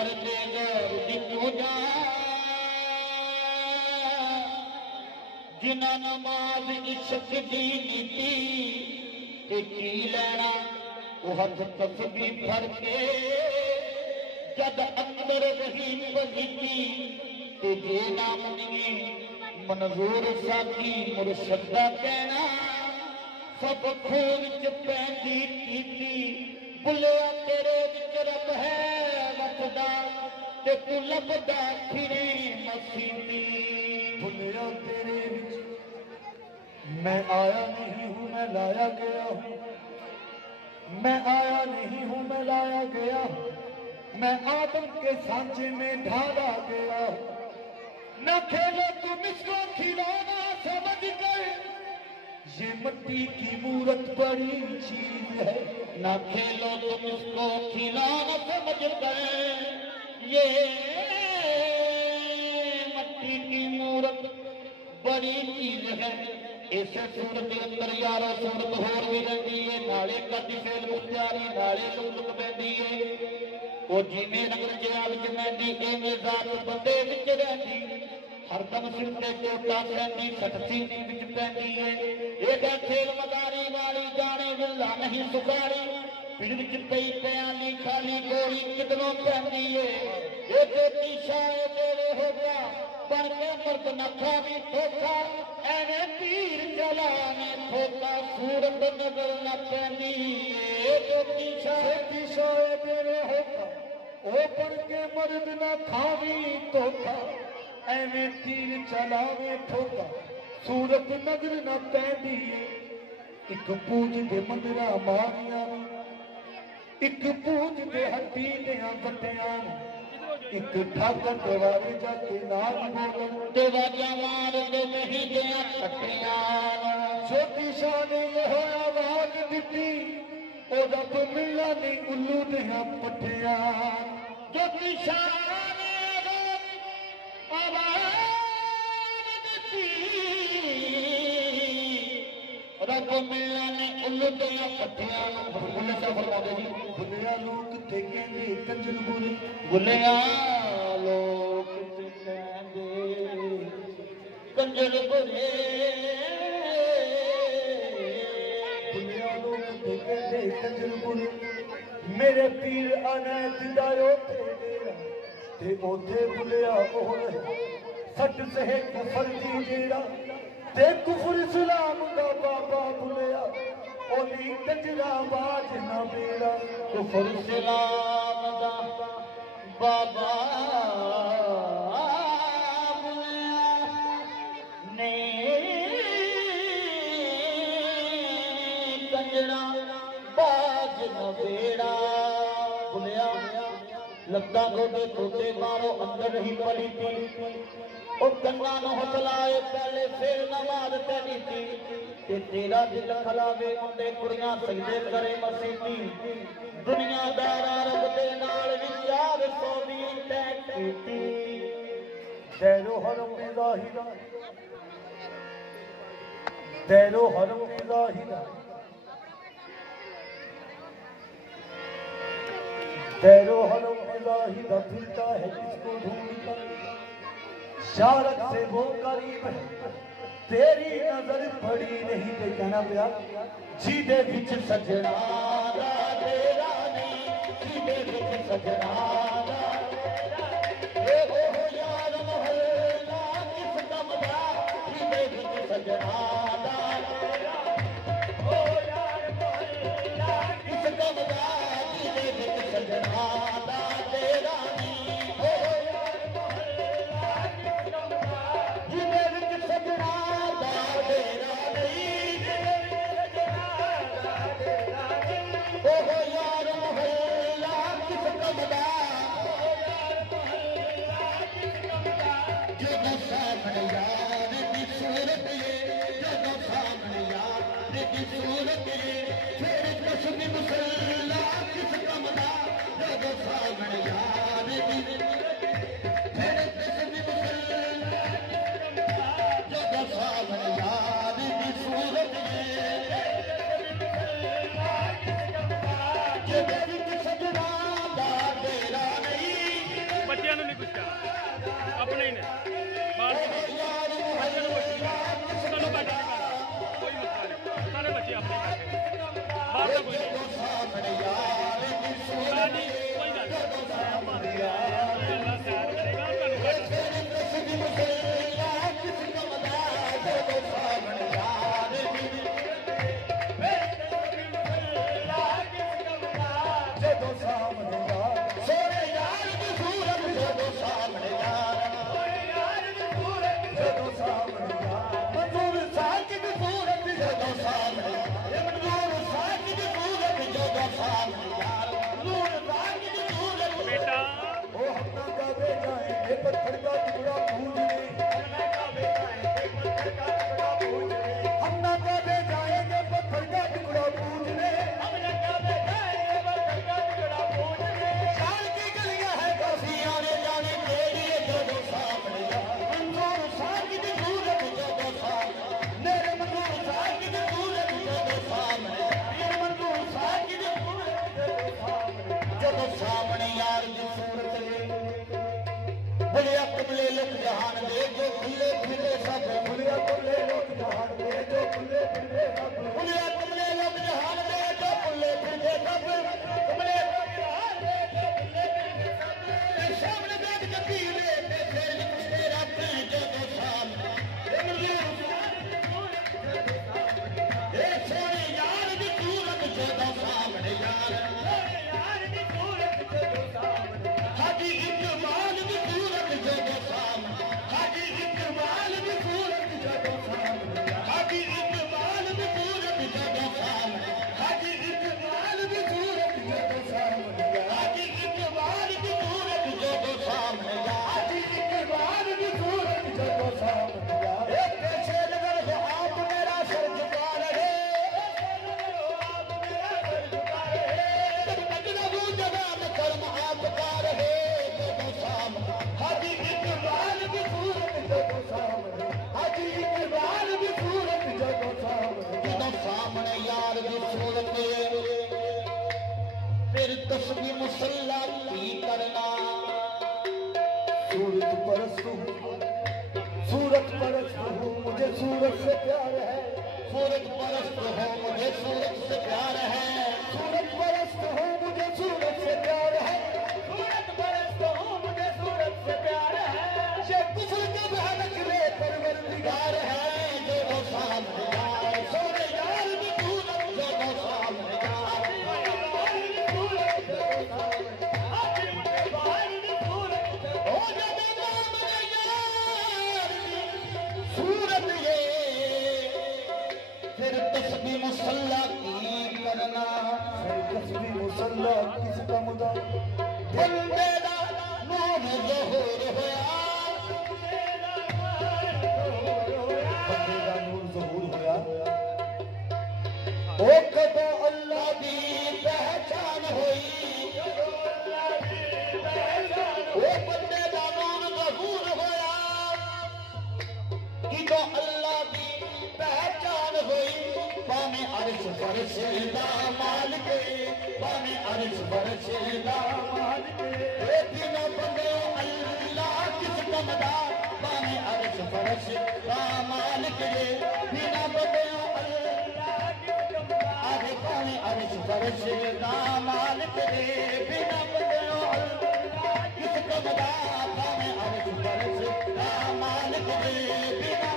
करते गौर दी पूजा जिन्हां नमाज इश्क दी नीति ते की लेना वो हथ तस्बीह भर के जद अंदर रही पलीती ते जे ना मनिए मंजूर साकी मुर्शद दा कहना सब खून च पैंदी कीती बुलिया तेरे विच रब है वसदा ते तू लभदा फिरे मसीती बुलिया तेरे विच मैं आया नहीं हूँ मैं लाया गया हूँ मैं आया नहीं हूँ मैं लाया गया हूँ मैं आदम के सांचे में ढाला गया हूँ न खेलो तुम इसको खिलौना समझ कर ये मिट्टी की मूरत बड़ी चीज है न खेलो तुम इसको खिलौना समझ कर ये मिट्टी की मूरत बड़ी चीज है इस सूरत के अंदर यारो सूरत होर भी रही है नाले कदी फेल मुख्तारी नाले लुक पैंदी है वो जिमें नगर जिया विच मैंदी एवें जात बंदे विच रहंदी हरदम सिर ते चोटा पैंदी सटसी विच पैंदी है एदा खेल मदारी वाली जाने विला नहीं सुखारी पिंड विच पई प्याली खाली गोली किधरों पैंदी है ये तेरी शाये तेरे हो गया पर के मर्द न खावी धोखा एवे तीर चलाने धोखा सूरत नजर न पैंदी ये तेरी शाये तेरे होगा ओ पर के मर्द न खावी धोखा एवे तीर चलावे ठोका सूरत नजर न पैंदी एक पूज दे मंदरा मारिया एक पूज दे हड्डी दियां बट्टियां एक ठाकर दीवारे जाके नाल बोलन देवाजा मार दे नहीं दियां कट्टियां छोटी शान यह आवाज दिती ओ रब मिला नहीं उल्लू दियां पट्टियां छोटी शान आवाज दिती रब मिला ने उल्लू दियां पट्टियां बुल्ले सा फरमाते जी बुलिया लोग ते कहंदे कंजर बुरे बुलिया लोग ते कहंदे कंजर बुरे बुलिया लोग ते कहंदे कंजर बुरे मेरे पीर अनैत दा ओथे डेरा ते ओथे बुलिया ओह सट सहे कुफर दी जेड़ा ते कुफर इस्लाम दा बाबा बुलिया ओली कंजरा बाज ना बेड़ा कुफर इस्लाम दा बाबा ने कंजरा बाज न बेड़ा बुलिया लत्ता गोडे टोटे मारो अंदर ही पड़ी थी ओ कन्ना नो हथलाए पहले फिर नमाज पढ़ी थी ते तेरा दिल खलावे मुंडे कुड़ियां सजदे करे मसीती दुनियादार रब दे नाल विचार सोदी तै कीती दैरो हरम में जाहिदा दैरो हरम में जाहिदा दैरो हरम में जाहिदा फिरता है जिसको ढूंढता शारक से वो करीब है तेरी नजर पड़ी नहीं ते कहना पिया जीदे विच सजना दा तेरा नहीं जीदे विच सजना दा ए हो यार महल्ला किस कम दा जीदे विच सजना दा ओ यार महल्ला किस कम दा जीदे विच सजना दा तेरा नहीं ओ यार महल्ला किस कम दा जीदे विच सजना दा तेरा नहीं जीदे विच सजना दा तेरा नहीं ओ यार महल्ला किस कम दा ਜਦੋਂ ਸਾਹਮਣੇ ਯਾਰ ਦੀ ਸੂਰਤ ਜਦੋਂ ਸਾਹਮਣੇ ਯਾਰ ਤੇਰੀ ਤਸਵੀਰ ਮੁਸੱਲਾ ਕਿਸ ਕੰਮ ਦਾ ਜਦੋਂ ਸਾਹਮਣੇ ਯਾਰ ਦੀ ਜਦੋਂ ਸਾਹਮਣੇ ਯਾਰ ਸੋਹਣੇ ਯਾਰ ਦੀ ਸੂਰਤ ਜਦੋਂ ਸਾਹਮਣੇ ਯਾਰ ਜਦੋਂ ਸਾਹਮਣੇ ਯਾਰ ਮਨਜ਼ੂਰ ਸਾਕਿਬ ਦੀ ਸੂਰਤ ਜਦੋਂ ਸਾਹਮਣੇ ਮਨਜ਼ੂਰ ਸਾਕਿਬ ਦੀ ਸੂਰਤ ਜਦੋਂ ਸਾਹਮਣੇ ਯਾਰ ਮਨਜ਼ੂਰ ਸਾਕਿਬ ਦੀ ਸੂਰਤ बेटा ਉਹ ਹੱਥਾਂ ਕਾਬੇ ਜਾਏਂਗੇ ਪੱਥਰ ਦਾ ਟੁਕੜਾ ਪੂਜਨੇ हम ना काबे जाएंगे पत्थर का टुकड़ा पूजने शान की गलियां है काफी आने जाने के लिए ਜਦੋਂ ਸਾਹਮਣੇ ਯਾਰ ਮਨਜ਼ੂਰ ਸਾਕਿਬ ਦੀ ਸੂਰਤ ਜਦੋਂ ਸਾਹਮਣੇ ਮੇਰੇ ਮਨਜ਼ੂਰ ਸਾਕਿਬ ਦੀ ਸੂਰਤ ਜਦੋਂ ਸਾਹਮਣੇ ਮੇਰੇ ਮਨਜ਼ੂਰ ਸਾਕਿਬ ਦੀ ਸੂਰਤ ਜਦੋਂ ਸਾਹਮਣੇ ਯਾਰ ਦੀ ਸੂਰਤ ਬੜਿਆ ਕਬਲੇ ਲੋਕ ਜਹਾਨ ਦੇ ਜੋ ਖੁੱਲੇ ਫਿਰੇ ਸਭ खुलिया खुले लोग जहान दे जो खुले फिरे सब ਬੜਿਆ ਕਬਲੇ ਲੋਕ ਜਹਾਨ ਦੇ ਜੋ ਖੁੱਲੇ ਫਿਰੇ ਸਭ ਕਬਲੇ ਲੋਕ ਜਹਾਨ ਦੇ ਜੋ ਖੁੱਲੇ ਫਿਰੇ ਸਭ ਸਾਹਮਣੇ ਬੈਠ ਕੇ ਪੀਲੇ ਤੇ ਫੇਰ ਵੀ ਕੁਛ ਰੱਖੇ ਜਦੋਂ ਸਾਹਮਣੇ ਇਹ ਸੋਹਣੇ ਯਾਰ ਦੀ ਸੂਰਤ ਜਦੋਂ ਸਾਹਮਣੇ ਯਾਰ ਸਾਡੀ ਇਕਬਾਲ ਦੀ ਸੂਰਤ ਜਦੋਂ ਸਾਹਮਣੇ ਸਾਡੀ ਇਕਬਾਲ ਦੀ ਸੂਰਤ ਜਦੋਂ ਸਾਹਮਣੇ ਸਾਡੀ ਇਕਬਾਲ ਦੀ ਸੂਰਤ ਜਦੋਂ ਸਾਹਮਣੇ ਸਾਡੀ ਇਕਬਾਲ ਦੀ ਸੂਰਤ ਜਦੋਂ ਸਾਹਮਣੇ ਸਾਡੀ ਇਕਬਾਲ ਦੀ ਸੂਰਤ ਜਦੋਂ ਸਾਹਮਣੇ आजी इकबाल की सूरत जगो सामने यार एक कैसे नजर हो आप मेरा सर झुका रहे जब तक न हो जवाब कर्म आप का रहे ਜਦੋਂ ਸਾਹਮਣੇ हाजी इकबाल की सूरत जगो सामने हाजी इकबाल की सूरत जगो सामने ਜਦੋਂ ਸਾਹਮਣੇ ਯਾਰ ਦੀ ਸੂਰਤ ਫਿਰ ਤਸਬੀਹ ਮੁਸੱਲਾ ਕੀ ਕਰਨਾ सूरत परस्त हूँ सूरत परस्त हूँ मुझे सूरत से प्यार है सूरत परस्त हो मुझे सूरत से प्यार है सूरत परस्त हूँ मुझे सूरत से प्यार है सूरत परस्त हो मुझे सूरत से प्यार है ये कुफर के भयानक रे परवरदिगार प्यार है जो सामने यार सोरे यार की सूरत जो सामने यार हो जब सामने यार की सूरत ये फिर तस्बीह मुसल्ला की करना तस्वीर मुसल्ला किस का मुदा बंदे दा नूर ज़हूर होया बंदे का नूर ज़हूर होया ओ कदों अल्लाह दी पहचान होई ओ बंदे दा नूर ज़हूर होया किदों अल्लाह दी पहचान होई पाने अर्श फर्श दा मालिक पाने अर्श फर्श दा मालिक ए बिना बंदे अल्लाह किस कम दा पाने अर्श फर्श दा मालिक बिना बंदे आगे पाने अर्श फर्श दा मालिक रे बिना बंदे किस कम दा पाने अर्श फर्श दा मालिक रे बिना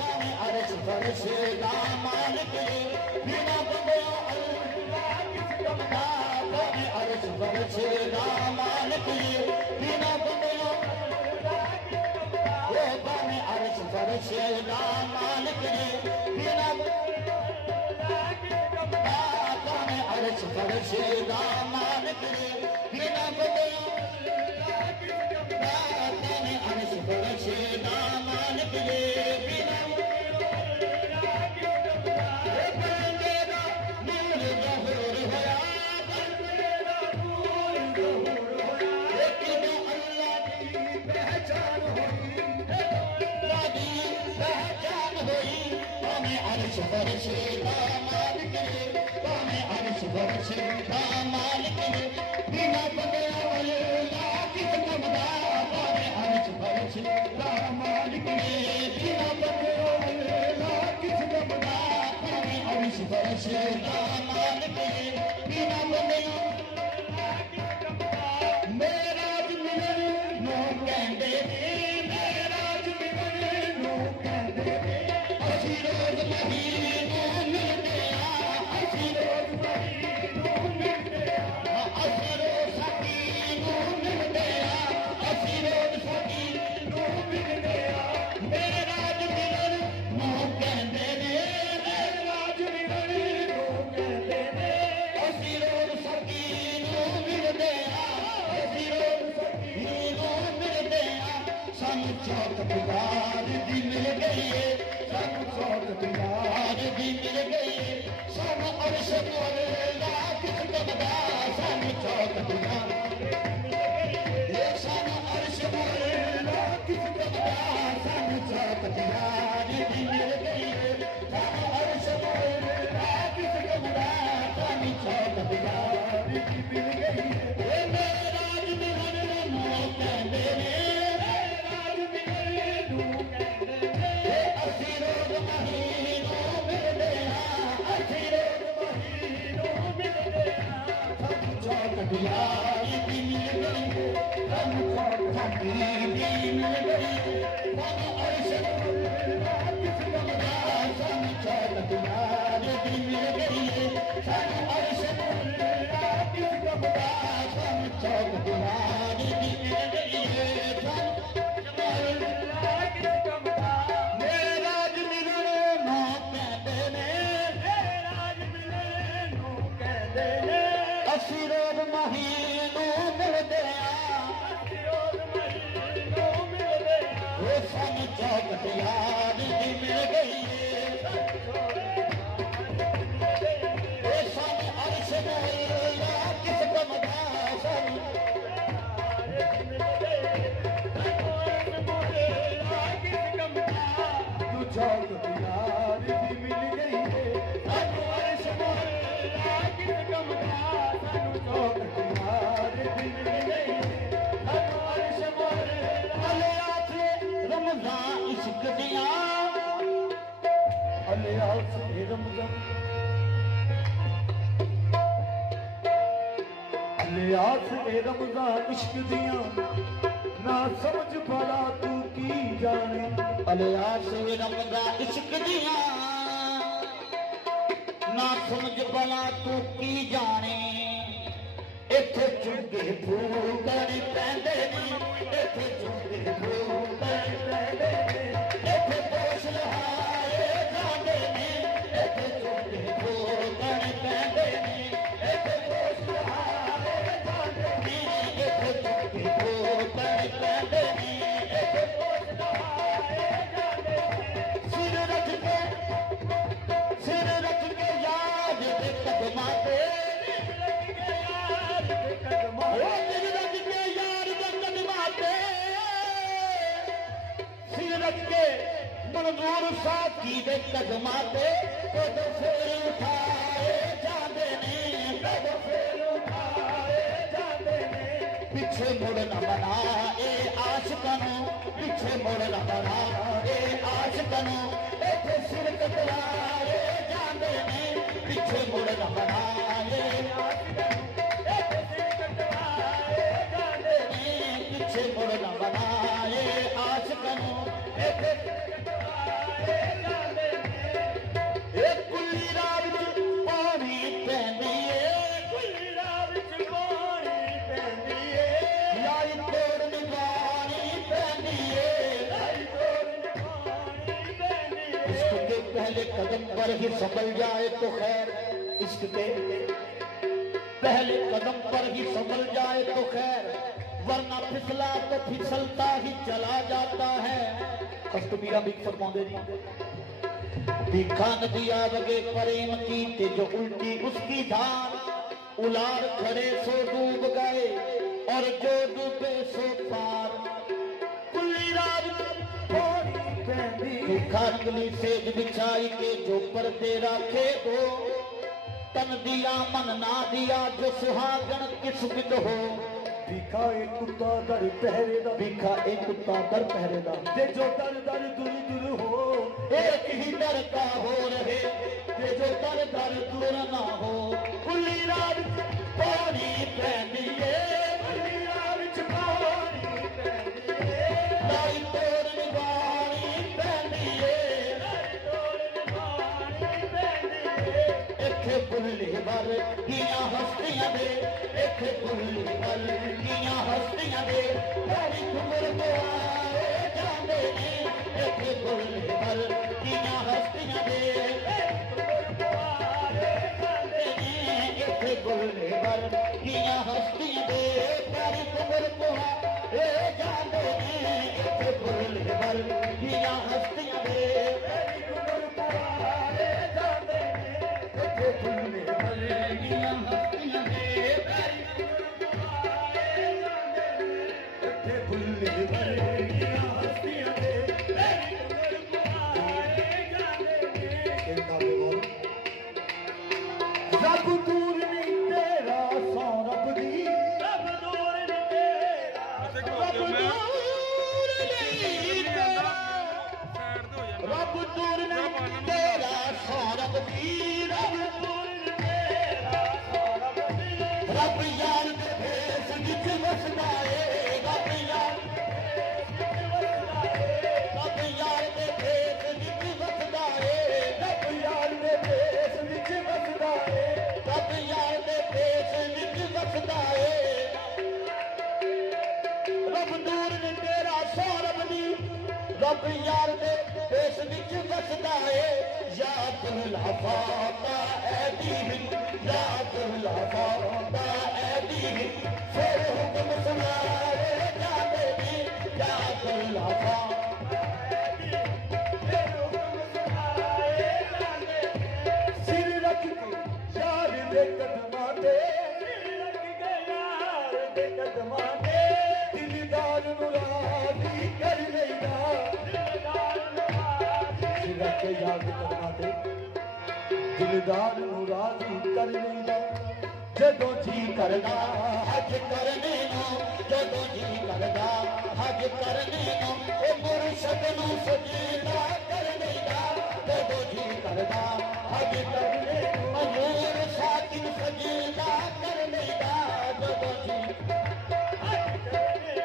पाने अर्श फर्श दा मालिक रे बिना बंदे किस कम दा पाने अर्श फर्श दा मालिक रे बिना बंदे ओ पाने अर्श फर्श दा मालिक रे बिना पाने अर्श फर्श दा मालिक रे बिना बंदे पाने अर्श फर्श दा मालिक रे बिना बंदे दा नूर ज़हूर होया बंदे दा नूर ज़हूर होया किदों अल्लाह दी पहचान होई अल्लाह दी पहचान होई पाने अर्श फर्श दा मालिक रे पाने अर्श फर्श दा मालिक रे बिना बंदे अल्लाह किस कम दा पाने अर्श फर्श दा मालिक रे बिना बंदे अल्लाह किस कम दा पाने फरश दा मालिक बिना बंदियां मेरा राज मिलन नो कहंदे ने मेरा राज मिलन नो कहंदे ने असी रोज महीनों मिलदे असी रोज महीनों मिलदे असी रोज सकीनों मिलदे असी रोज सकीनों मिलदे मेरे राज मिलन नो कहंदे ने मेरे राज मिलन नो कहंदे ने असी रोज सकीनों मिलदे असी रोज सकीनों मिलदे सानू चौक दीवार दी मिल गई है सानू चौक दीवार दी मिल गई है सानू अर्श मोला किस कमदा सानू चौक दीवार सानू अर्श मोला किस कमदा सानू चौक दीवार दी मिल गई है सानू अर्श मोला किस कमदा सानू चौक दीवार दी मिल गई है मेरे राज मिलन नो कहंदे ने मेरे राज मिलन नो कहंदे ने असी रोज महीनों मिलदे असी रोज महीनों मिलदे सानू चौक दीवार दी मिल गई है सानू चौक दीवार दी मिल गई है सानू अर्श मोला किस कमदा सानू चौक दीवार दी मिल गई है सानू अर्श मोला किस कमदा सानू चौक दीवार दी मिल गई है सानू मोला किस कमदा मेरे राज मिलन नो कहंदे ने मेरे राज मिलन नो कहंदे ने असी रोज महीनों मिलदे असी रोज महीनों मिलदे ओ सानू चौक दीवार दी मिल गई है ओ सानू अर्श मोला किस कमदा सानू तू चौक दीवार दी मिल गई है सानू अर्श मोला किस कमदा सानू चौक दीवार दी मिल गई है सानू अर्श मोला अले आथे रमजान इश्क दिया अलियास ए रमजान अलियास ए रमजान इश्क दियां ना समझ भला तू की जाने अलिया से रमदा इश्क दिया ना समझ भला तू की जाने इथे चुगे फूकण पैंदे ने इथे चुगे फूकण पैंदे ने इथे पोश लहाए जांदे ने इथे चुगे फूकण पैंदे ने इथे पोश लहाए जांदे ने इथे चुगे फूकण पैंदे ने इथे पोश लहाए जांदे ने सिर रख के याद दे कदमां ते मंजूर साथी दे कदमां ते कदों फेर उठाए जांदे ने कदों फेर उठाए जांदे ने पिछे मुड़ न बना ए आशिकां पिछे मुड़ न बना ए आशिकां इथे सिर कटवाए जांदे ने पिछे मुड़ न बना ए आशिकां इथे सिर कटवाए जांदे ने पिछे मुड़ न बना ए आशिकां इथे कुल्ली राह विच पानी पैंदी है कुल्ली राह विच पानी पैंदी है यारी तोड़ निभानी पैंदी है यारी तोड़ निभानी पैंदी है इश्क के पहले कदम पर ही संभल जाए तो खैर इश्क के पहले कदम पर ही संभल जाए तो खैर वरना फिसला तो फिसलता ही चला जाता है कस्तूरीरा भी फरमाते जी भीखा नदिया वगे प्रेम की ते जो उल्टी उसकी धार उलार खड़े सो डूब गए और जो डूबे सो पार कुल्ली रात भीखा रंगली सेज बिछाई के जो पर्दे रखे दो तन दिया मन ना दिया जो सुहागन किस्मत हो भीखा एक कुत्ता दर पहरे दा भीखा एक कुत्ता दर पहरे दा ते जो दर दर दूर दूर हो एक ही दर का हो रहे ते जो दर इत्थे बुल्ले वर्गियां हस्तियां दे इत्थे बुल्ले वर्गियां हस्तियां दे पैरी घुमर बुआए जांदे ने इत्थे बुल्ले वर्गियां हस्तियां दे इत्थे बुल्ले वर्गियां हस्तियां दे पैरी घुमर बुआए जांदे ने इत्थे बुल्ले वर्गियां हस्तियां दे रब दूर नहीं तेरा सौ रब दी रब दूर नहीं तेरा रब दूर नहीं तेरा सौ रब दी रब दूर नहीं तेरा सौ रब दी रब यार दे भेस विच वसदा ए रब यार दे भेस विच वसदा ए रब यार दे भेस विच वसदा ए रब यार दे भेस विच वसदा ए रब दूर नहीं तेरा सौ रब दी रब यार दे भेस विच वसदा ए या कुल्हाफाता ऐ दीन या कुल्हाफाता ऐ दीन फिर हुक्म सुनाए जाते ने या कुल्हाफाता ऐ दीन फिर हुक्म सुनाए जाते सिर रख के यार दे कदमां ते सिर रख के यार दे कदमां ते दिलदार मुरादी कर लैदा दिलदार मुरादी सिर रख के यार दे कदमां ते दिलदार मुरादी कर लैदा जदों जी करदा हज करने नो जदों जी करदा हज करने नो ओ मुर्शद नू सजदा कर लैदा जदों जी करदा हज करने नो हजूर साकिन सजदा कर लैदा जदों जी हज करने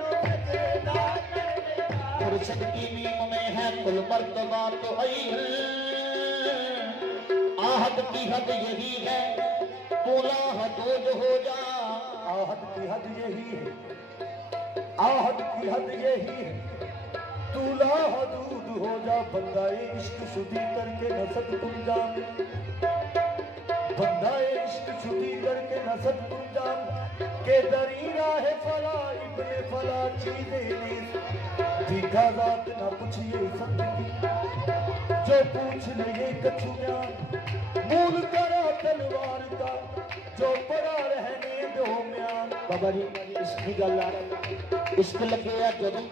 नो सजदा कर लैदा मुर्शद की नीम में है कुल मर्तबा तो आहद की हद यही है तोला हदूद हो जा आहद की हद यही है आहद की हद यही है तूला हदूद हो जा बंदा इश्क सुधी करके नसत तुम जाम बंदा इश्क सुधी करके नसत तुम जाम के दरी राह फला इब्ने फला चीज़ें ने दीघा जात ना पूछिए सत की जो पूछ ले कछु ज्ञान मूल करा तलवार का जो पड़ा रहने दो म्यान बाबा जी इश्क की गल आ इश्क लगे जदों